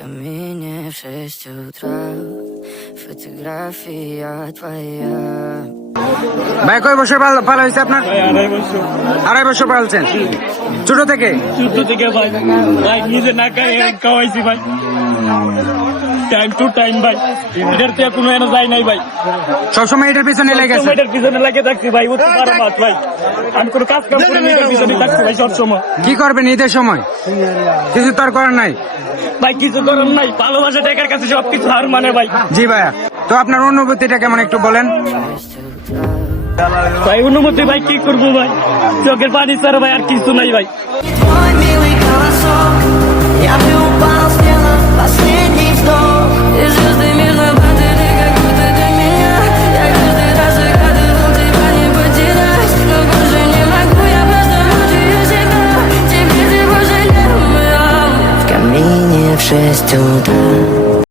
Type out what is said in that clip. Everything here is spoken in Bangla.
камине в 6 утра фотография твоя. ভাই কয় বছর পালা হয়েছে আপনার? 2.5 বছর পালছেন ছোট থেকে? ভাই ভাই নিজে না খাওয়াইছি ভাই, টাইম টু টাইম ভাই, এটার থেকে কোনো এনে যায় নাই ভাই, সবসময় এটার পিছনে লেগে আছে? এটার পিছনে লাগে থাকছি ভাই, ও তো 12 মাস ভাই, আমি কোনো কাজ কাম করে এটার পিছনে থাকছি ভাই সবসময়। কি করবেন ঈদের সময়? কিছু তো আর করার নাই ভাই, কিছু করার নাই, ভালোবাসা টাকার কাছে সবকিছু হার মানে ভাই। জি ভাইয়া, তো আপনার অনুভূতিটা কেমন একটু বলেন। ভাই অনুমতি ভাই কি করবো ভাই, চোখের পানি ছাড়া ভাই আর কিছু নাই ভাই। Твой милый голосок, я пью по стенам последний вздох. И звезды мирно падали, как будто для меня. Я каждый раз загадывал тебя не потерять, но больше не могу, я просто мучаю себя. Теперь ты пожалел меня. В камине в 6 утра